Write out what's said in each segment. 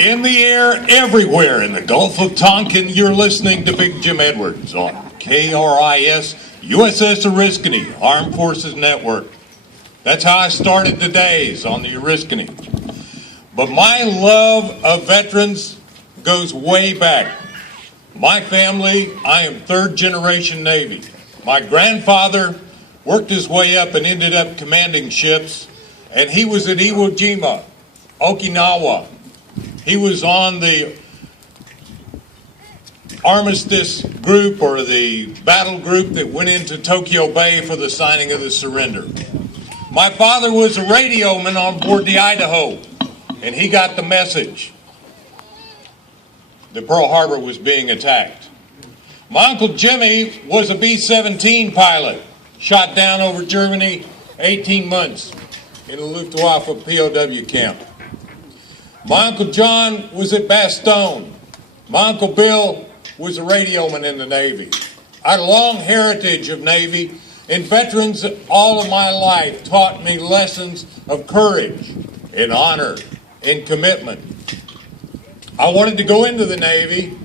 In the air, everywhere in the Gulf of Tonkin, you're listening to Big Jim Edwards on KRIS USS Oriskany, Armed Forces Network. That's how I started the days on the Oriskany. But my love of veterans goes way back. My family, I am third generation Navy. My grandfather worked his way up and ended up commanding ships, and he was at Iwo Jima, Okinawa. He was on the armistice group or the battle group that went into Tokyo Bay for the signing of the surrender. My father was a radioman on board the Idaho, and he got the message that Pearl Harbor was being attacked. My Uncle Jimmy was a B-17 pilot, shot down over Germany 18 months in a Luftwaffe POW camp. My Uncle John was at Bastogne. My Uncle Bill was a radioman in the Navy. I had a long heritage of Navy, and veterans all of my life taught me lessons of courage and honor and commitment. I wanted to go into the Navy,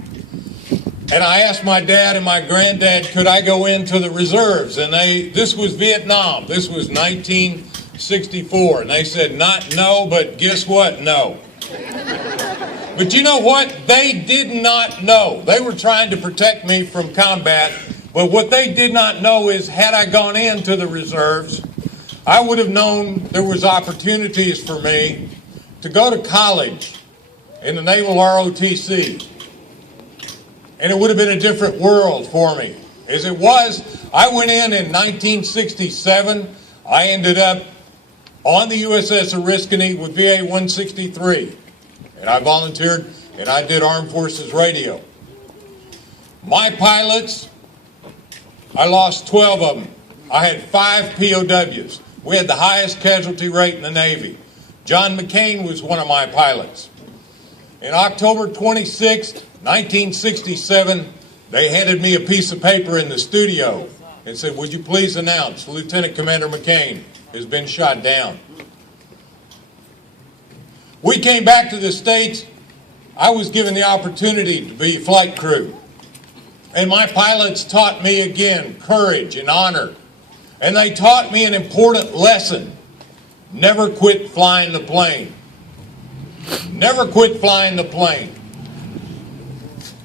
and I asked my dad and my granddad, could I go into the reserves? And this was Vietnam. This was 1964. And they said, no, but guess what? No. But you know what? They did not know. They were trying to protect me from combat, but what they did not know is had I gone into the reserves, I would have known there was opportunities for me to go to college in the Naval ROTC. And it would have been a different world for me. As it was, I went in 1967. I ended up on the USS Oriskany with VA 163. And I volunteered and I did Armed Forces Radio. My pilots, I lost 12 of them. I had 5 POWs. We had the highest casualty rate in the Navy. John McCain was one of my pilots. In October 26, 1967, they handed me a piece of paper in the studio and said, would you please announce Lieutenant Commander McCain has been shot down. We came back to the States. I was given the opportunity to be flight crew. And my pilots taught me again courage and honor. And they taught me an important lesson. Never quit flying the plane. Never quit flying the plane.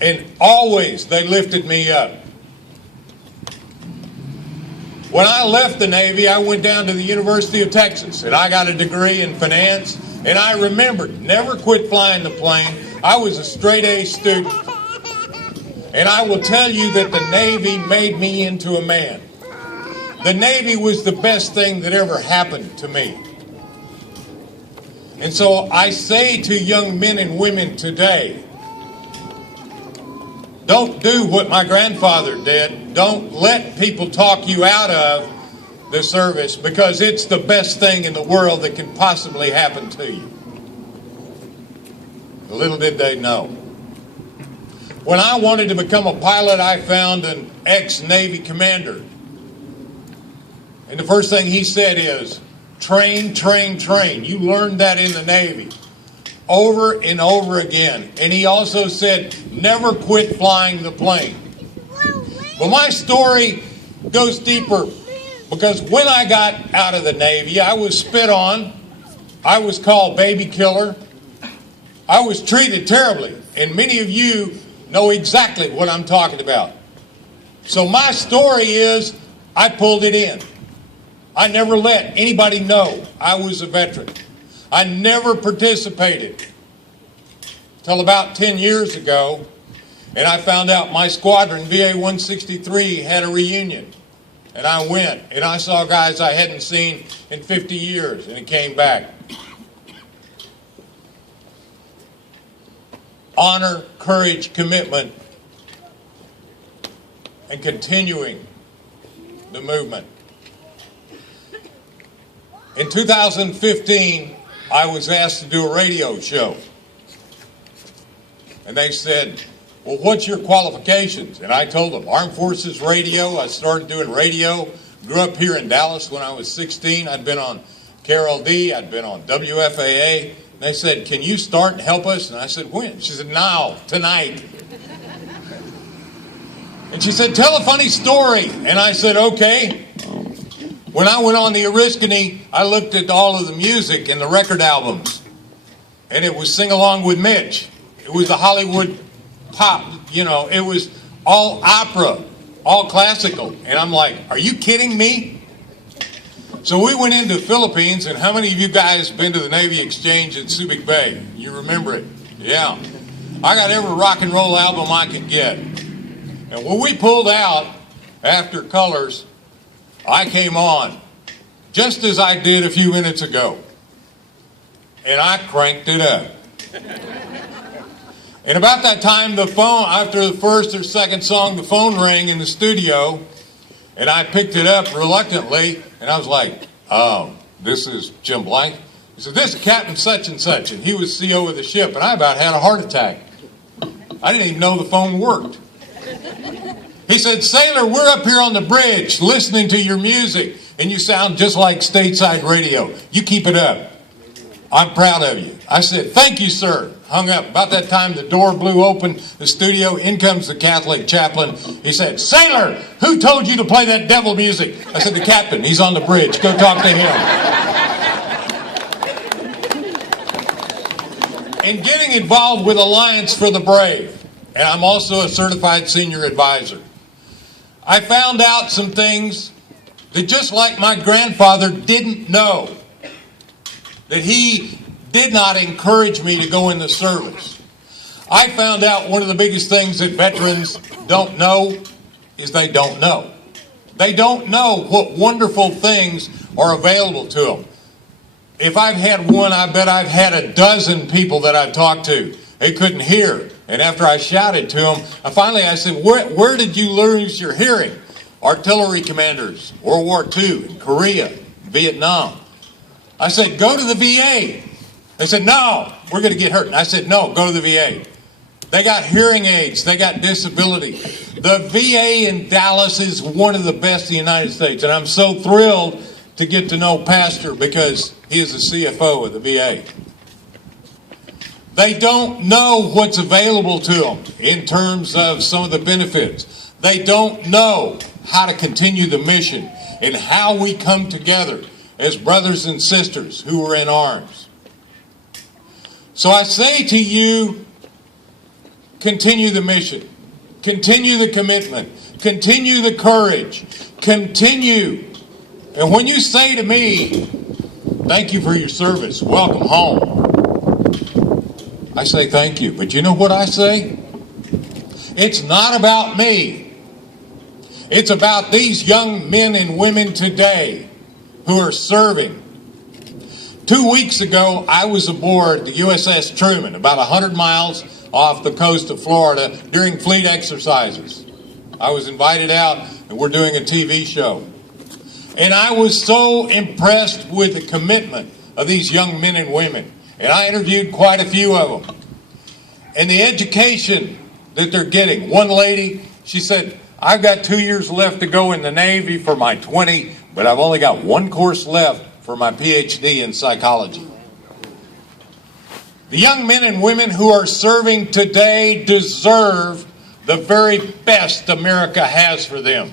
And always they lifted me up. When I left the Navy, I went down to the University of Texas and I got a degree in finance. And I remembered, never quit flying the plane. I was a straight A student. And I will tell you that the Navy made me into a man. The Navy was the best thing that ever happened to me. And so I say to young men and women today, don't do what my grandfather did. Don't let people talk you out of the service, because it's the best thing in the world that can possibly happen to you. Little did they know. When I wanted to become a pilot, I found an ex-Navy commander. And the first thing he said is, train, train, train. You learned that in the Navy. Over and over again. And he also said, never quit flying the plane. But my story goes deeper. Because when I got out of the Navy, I was spit on. I was called baby killer. I was treated terribly. And many of you know exactly what I'm talking about. So my story is, I pulled it in. I never let anybody know I was a veteran. I never participated till about 10 years ago. And I found out my squadron, VA 163, had a reunion. And I went, and I saw guys I hadn't seen in 50 years, and it came back. Honor, courage, commitment, and continuing the movement. In 2015, I was asked to do a radio show. And they said, well, what's your qualifications? And I told them, Armed Forces Radio. I started doing radio. Grew up here in Dallas when I was 16. I'd been on KRLD. I'd been on WFAA. And they said, can you start and help us? And I said, when? She said, now, tonight. And she said, tell a funny story. And I said, okay. When I went on the Oriskany, I looked at all of the music and the record albums. And it was Sing Along with Mitch. It was the Hollywood pop, you know. It was all opera, all classical. And I'm like, are you kidding me? So we went into the Philippines, and how many of you guys been to the Navy Exchange at Subic Bay? You remember it? Yeah. I got every rock and roll album I could get. And when we pulled out after Colors, I came on, just as I did a few minutes ago. And I cranked it up. And about that time, the phone, after the first or second song, the phone rang in the studio, and I picked it up reluctantly, and I was like, this is Jim Blythe. He said, this is Captain such and such, and he was CO of the ship, and I about had a heart attack. I didn't even know the phone worked. He said, Sailor, we're up here on the bridge listening to your music, and you sound just like stateside radio. You keep it up. I'm proud of you. I said, thank you, sir. Hung up. About that time, the door blew open, the studio. In comes the Catholic chaplain. He said, Sailor, who told you to play that devil music? I said, the captain. He's on the bridge. Go talk to him. And getting involved with Alliance for the Brave, and I'm also a certified senior advisor, I found out some things that, just like my grandfather didn't know, that he did not encourage me to go in the service. I found out one of the biggest things that veterans don't know is they don't know. They don't know what wonderful things are available to them. If I've had one, I bet I've had a dozen people that I've talked to. They couldn't hear. And after I shouted to them, I said, where did you lose your hearing? Artillery commanders, World War II, in Korea, Vietnam. I said, go to the VA. They said, no, we're going to get hurt. And I said, no, go to the VA. They got hearing aids. They got disability. The VA in Dallas is one of the best in the United States. And I'm so thrilled to get to know Pastor because he is the CFO of the VA. They don't know what's available to them in terms of some of the benefits. They don't know how to continue the mission and how we come together as brothers and sisters who are in arms. So I say to you, continue the mission, continue the commitment, continue the courage, continue. And when you say to me, thank you for your service, welcome home, I say thank you. But you know what I say? It's not about me. It's about these young men and women today who are serving. 2 weeks ago, I was aboard the USS Truman, about 100 miles off the coast of Florida, during fleet exercises. I was invited out, and we're doing a TV show. And I was so impressed with the commitment of these young men and women. And I interviewed quite a few of them. And the education that they're getting. One lady, she said, I've got 2 years left to go in the Navy for my 20, but I've only got one course left for my PhD in psychology. The young men and women who are serving today deserve the very best America has for them,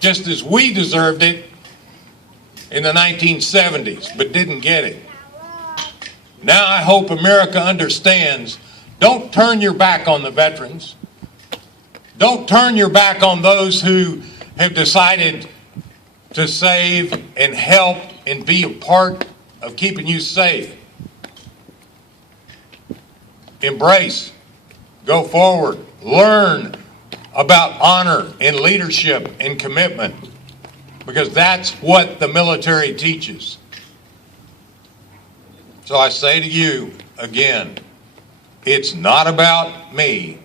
just as we deserved it in the 1970s, but didn't get it. Now I hope America understands, don't turn your back on the veterans. Don't turn your back on those who have decided to save and help and be a part of keeping you safe. Embrace, go forward, learn about honor and leadership and commitment, because that's what the military teaches. So I say to you again, it's not about me.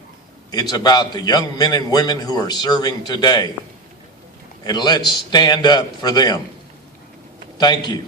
It's about the young men and women who are serving today. And let's stand up for them. Thank you.